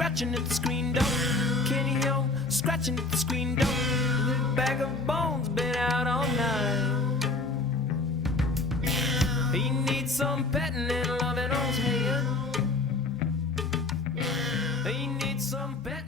scratching at the screen door. Kenny O, scratching at the screen door. His bag of bones been out all night. He needs some petting and loving on his head. He needs some petting.